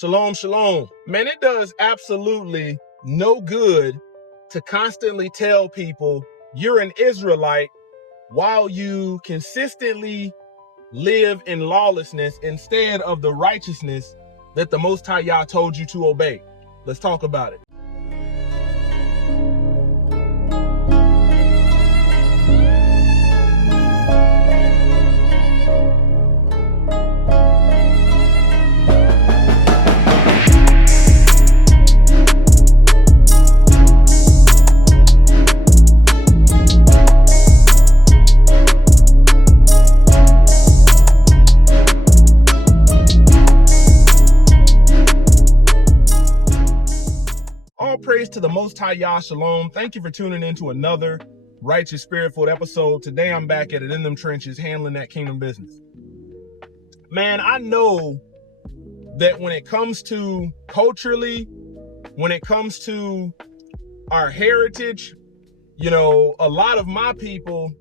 Shalom, shalom. Man, it does absolutely no good to constantly tell people you're an Israelite while you consistently live in lawlessness instead of the righteousness that the Most High Yah told you to obey. Let's talk about it. All praise to the Most High Yah, shalom. Thank you for tuning in to another Righteous Spirit-filled episode. Today I'm back at it in them trenches, handling that kingdom business. Man, I know that when it comes to culturally, when it comes to our heritage, a lot of my people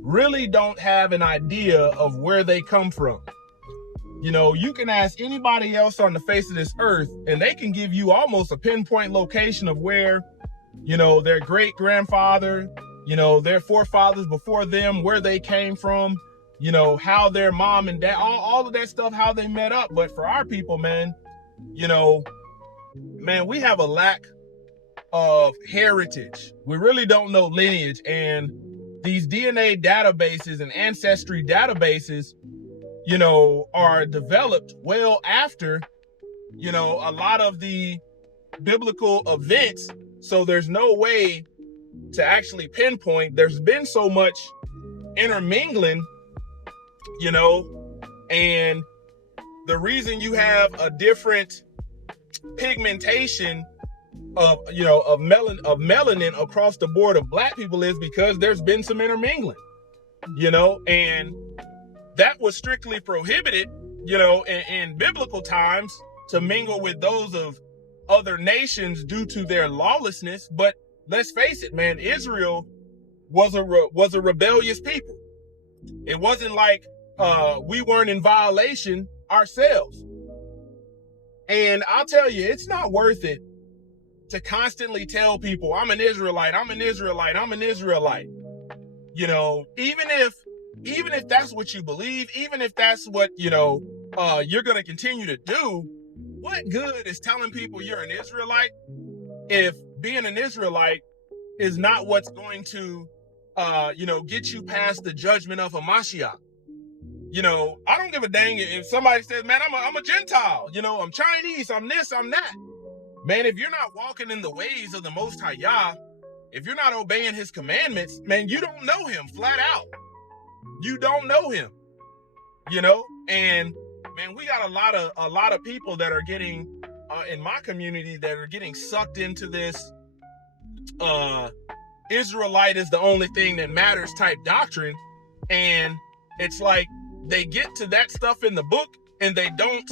really don't have an idea of where they come from. You can ask anybody else on the face of this earth and they can give you almost a pinpoint location of where, their great grandfather, their forefathers before them, where they came from, how their mom and dad, all of that stuff, how they met up. But for our people, man, we have a lack of heritage. We really don't know lineage, and these DNA databases and ancestry databases, are developed well after, a lot of the biblical events. So there's no way to actually pinpoint. There's been so much intermingling, and the reason you have a different pigmentation of melanin across the board of black people is because there's been some intermingling, and that was strictly prohibited, in biblical times, to mingle with those of other nations due to their lawlessness. But let's face it, man, Israel was a rebellious people. It wasn't like we weren't in violation ourselves. And I'll tell you, it's not worth it to constantly tell people, I'm an Israelite, I'm an Israelite, I'm an Israelite. Even if that's what you believe, even if that's what, you're going to continue to do, what good is telling people you're an Israelite if being an Israelite is not what's going to, get you past the judgment of a Mashiach? I don't give a dang if somebody says, man, I'm a Gentile, I'm Chinese, I'm this, I'm that. Man, if you're not walking in the ways of the Most High Yah, if you're not obeying his commandments, man, you don't know him flat out. You don't know him, and man, we got a lot of people that are getting, in my community, that are getting sucked into this, Israelite is the only thing that matters type doctrine. And it's like they get to that stuff in the book and they don't,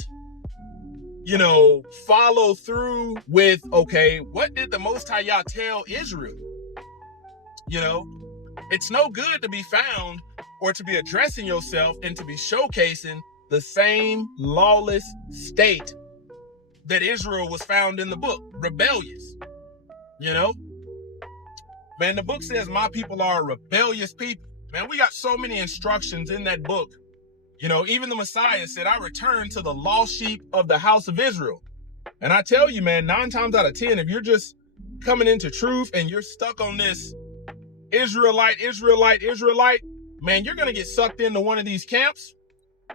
follow through with, okay, what did the Most High Yah tell Israel? It's no good to be found or to be addressing yourself and to be showcasing the same lawless state that Israel was found in the book, rebellious. Man, the book says my people are a rebellious people. Man, we got so many instructions in that book. Even the Messiah said, I return to the lost sheep of the house of Israel. And I tell you, man, 9 times out of 10, if you're just coming into truth and you're stuck on this Israelite, man, you're going to get sucked into one of these camps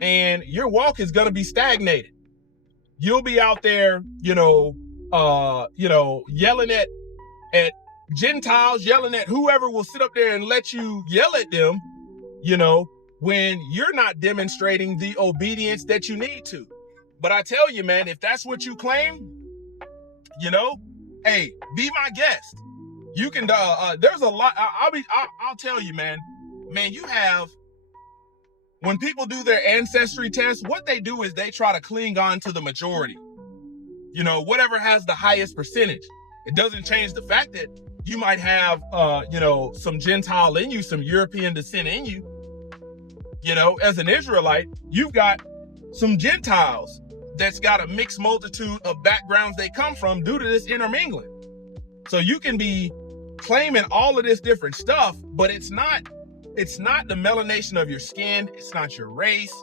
and your walk is going to be stagnated. You'll be out there, yelling at Gentiles, yelling at whoever will sit up there and let you yell at them, when you're not demonstrating the obedience that you need to. But I tell you, man, if that's what you claim, hey, be my guest. You can, there's a lot, I'll tell you, man, you have, when people do their ancestry tests, what they do is they try to cling on to the majority, whatever has the highest percentage. It doesn't change the fact that you might have, some Gentile in you, some European descent in you. As an Israelite, you've got some Gentiles that's got a mixed multitude of backgrounds they come from due to this intermingling. So you can be claiming all of this different stuff, but it's not the melanation of your skin. It's not your race.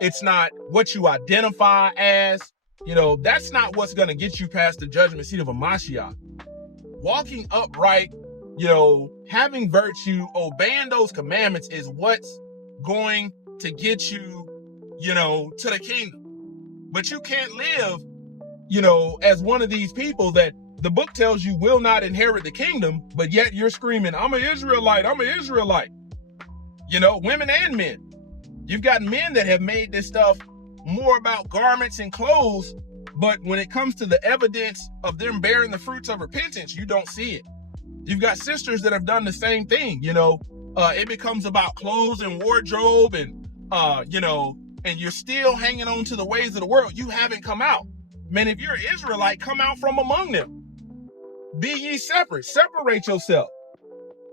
It's not what you identify as. That's not what's going to get you past the judgment seat of a Mashiach. Walking upright, having virtue, obeying those commandments is what's going to get you, to the kingdom. But you can't live, as one of these people that the book tells you will not inherit the kingdom, but yet you're screaming, I'm an Israelite, I'm an Israelite. Women and men. You've got men that have made this stuff more about garments and clothes, but when it comes to the evidence of them bearing the fruits of repentance, you don't see it. You've got sisters that have done the same thing. It becomes about clothes and wardrobe and, and you're still hanging on to the ways of the world. You haven't come out. Man, if you're an Israelite, come out from among them. Be ye separate. Separate yourself.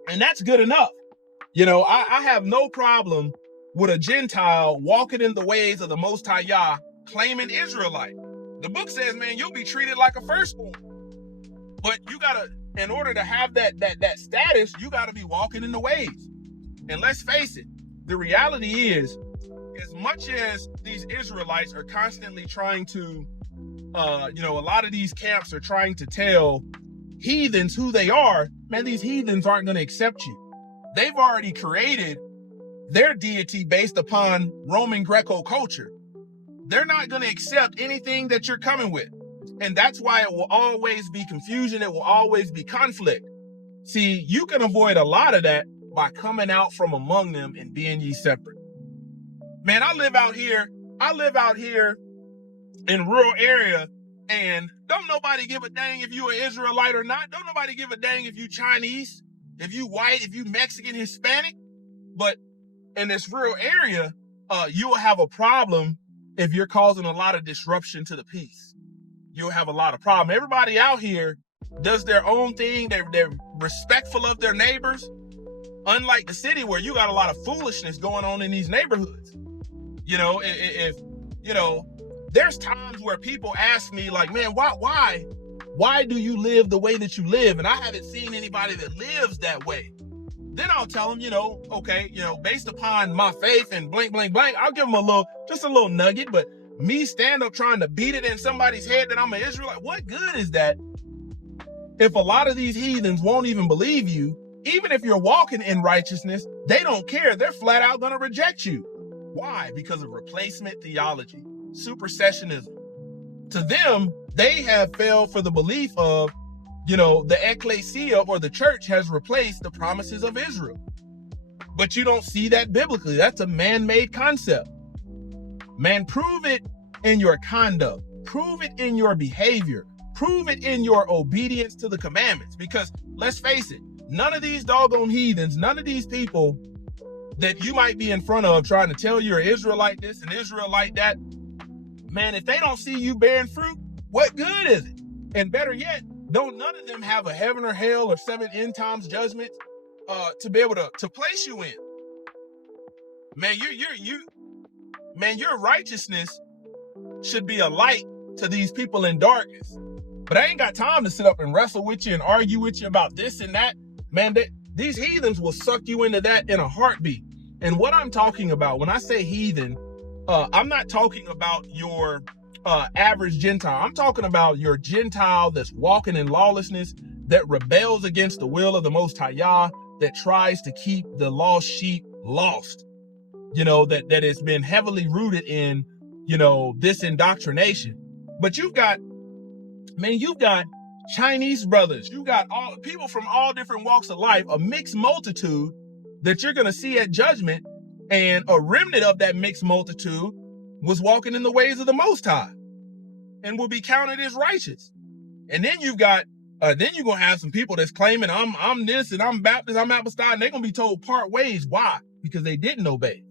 And that's good enough. I have no problem with a Gentile walking in the ways of the Most High Yah, claiming Israelite. The book says, man, you'll be treated like a firstborn. But you gotta, in order to have that status, you gotta be walking in the ways. And let's face it, the reality is, as much as these Israelites are constantly trying to, a lot of these camps are trying to tell heathens who they are, man, these heathens aren't going to accept you. They've already created their deity based upon Roman Greco culture. They're not going to accept anything that you're coming with. And that's why it will always be confusion. It will always be conflict. See, you can avoid a lot of that by coming out from among them and being ye separate. Man, I live out here in rural area, and don't nobody give a dang if you an Israelite or not. Don't nobody give a dang if you Chinese, if you white, if you Mexican, Hispanic. But in this rural area, you will have a problem if you're causing a lot of disruption to the peace. You'll have a lot of problem. Everybody out here does their own thing. They're respectful of their neighbors. Unlike the city where you got a lot of foolishness going on in these neighborhoods. There's times where people ask me like, man, why do you live the way that you live? And I haven't seen anybody that lives that way. Then I'll tell them, okay, based upon my faith and blank, blank, blank, I'll give them just a little nugget. But me stand up trying to beat it in somebody's head that I'm an Israelite, what good is that if a lot of these heathens won't even believe you? Even if you're walking in righteousness, they don't care. They're flat out going to reject you. Why? Because of replacement theology, supersessionism. To them, they have fell for the belief of, the ecclesia or the church has replaced the promises of Israel. But you don't see that biblically. That's a man-made concept. Man, prove it in your conduct. Prove it in your behavior. Prove it in your obedience to the commandments. Because let's face it, none of these doggone heathens, none of these people that you might be in front of trying to tell you're an Israelite this and Israelite that, man, if they don't see you bearing fruit, what good is it? And better yet, don't none of them have a heaven or hell or 7 end times judgment to be able to place you in. Man, your righteousness should be a light to these people in darkness. But I ain't got time to sit up and wrestle with you and argue with you about this and that. Man, these heathens will suck you into that in a heartbeat. And what I'm talking about, when I say heathen, I'm not talking about your average Gentile. I'm talking about your Gentile that's walking in lawlessness, that rebels against the will of the Most High Yah, that tries to keep the lost sheep lost. That has been heavily rooted in, this indoctrination. But you've got Chinese brothers, you got all people from all different walks of life, a mixed multitude that you're going to see at judgment, and a remnant of that mixed multitude was walking in the ways of the Most High and will be counted as righteous. And then you're going to have some people that's claiming I'm this and I'm Baptist, I'm apostolic, and they're going to be told part ways. Why? Because they didn't obey.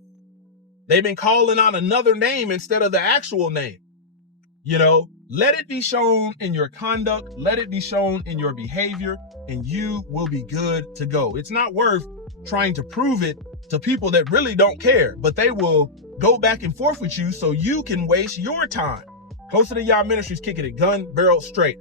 They've been calling on another name instead of the actual name. Let it be shown in your conduct, let it be shown in your behavior, and you will be good to go. It's not worth trying to prove it to people that really don't care, but they will go back and forth with you so you can waste your time. Closer to Y'all Ministries, kicking it gun barrel straight.